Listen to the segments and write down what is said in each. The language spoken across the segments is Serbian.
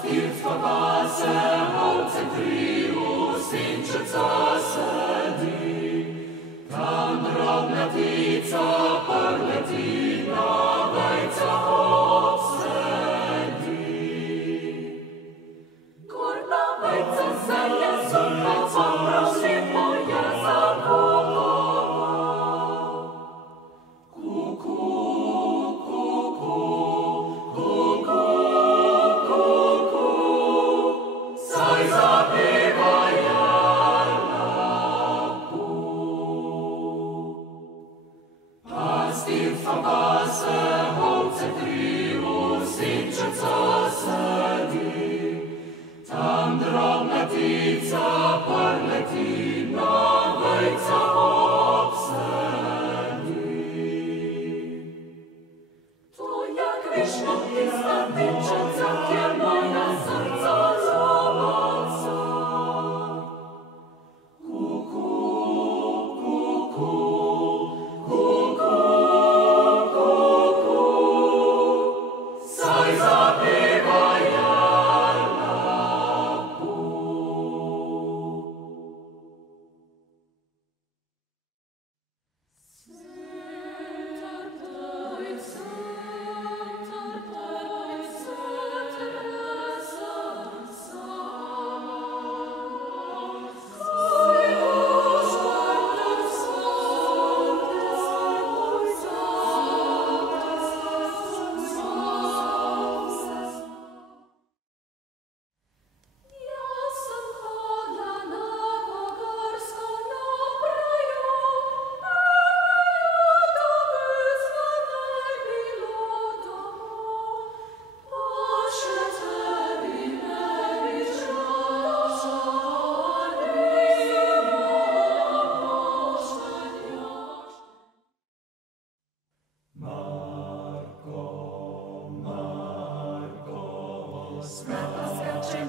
Pastirstwo pase, ovce kriju, sinčica sedi. Tam drobna ptica poleti, na vejca obsedi. Górna vejca zelje sucha, poprosi moja zawoła. Pastirstwo pase, ovce kriju, sinčica sedi. Tam drobna ptica poleti, na vejca obsedi. To jak wiśnia pista tyczyca, kier moja serca zobaca.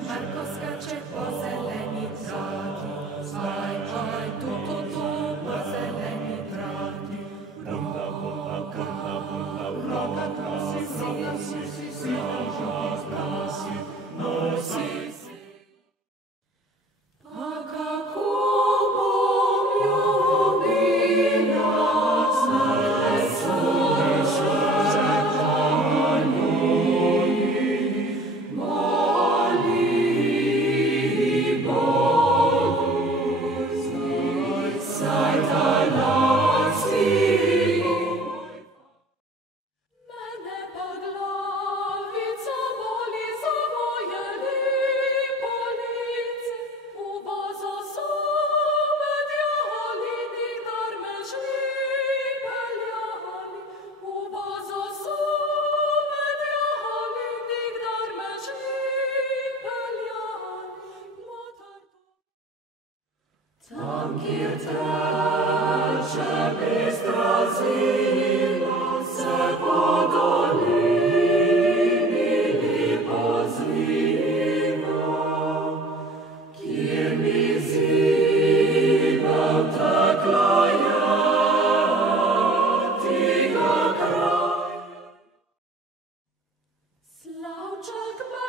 Marko skacze po zeleni traki. Oj, oj, tu, po zeleni traki. Bunda, bunda, bunda, bunda, noga nosi, nosi. Tam kier tecze bystra zima, se po dolini pozwina. Kier mi zima tekla ja, tiga kraj. Slauczek me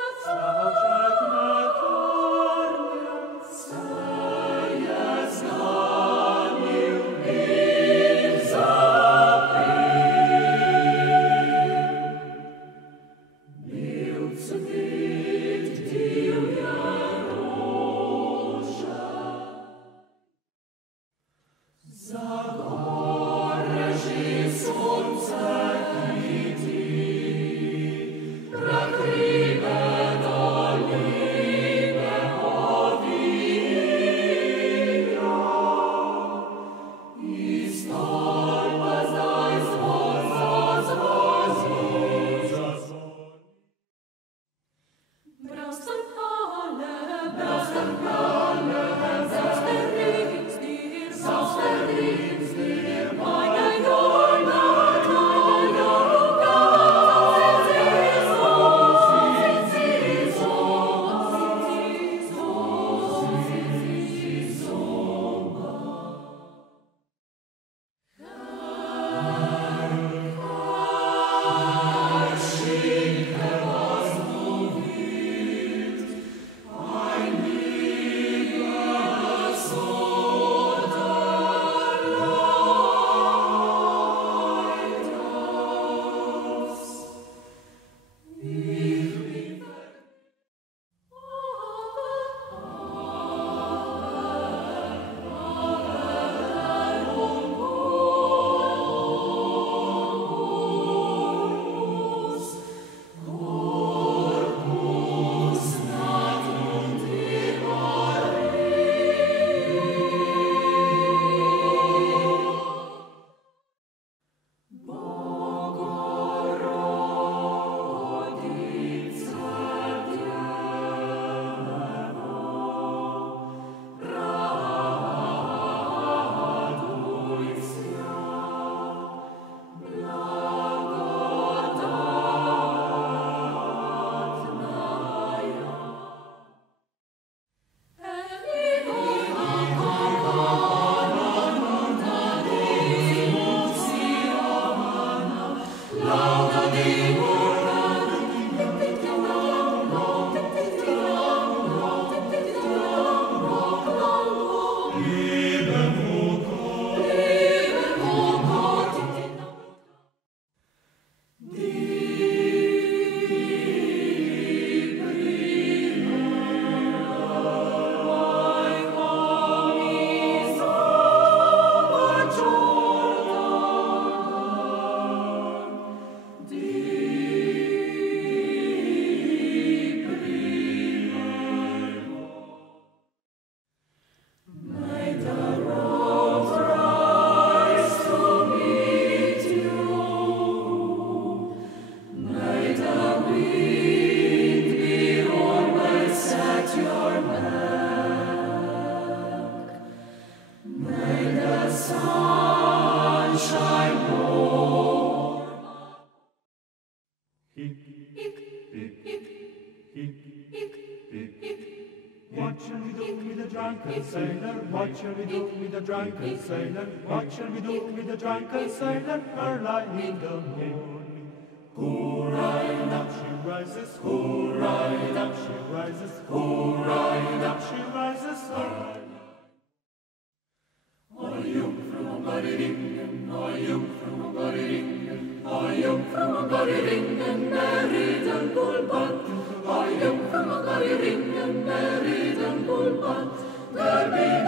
hic, hic, hic, hic, hic, hic. What shall we do with the drunken sailor? What shall we do with the drunken sailor? What shall we do with the drunken sailor? Early in the morning. Hooray up she rises, hooray up she rises, hooray up she rises, hooray. O Jungfrau Ungaridingen, o Jungfrau Ungaridingen, o Jungfrau Ungaridingen, beriden Bullband, o Jungfrau Ungaridingen, beriden Bullband, der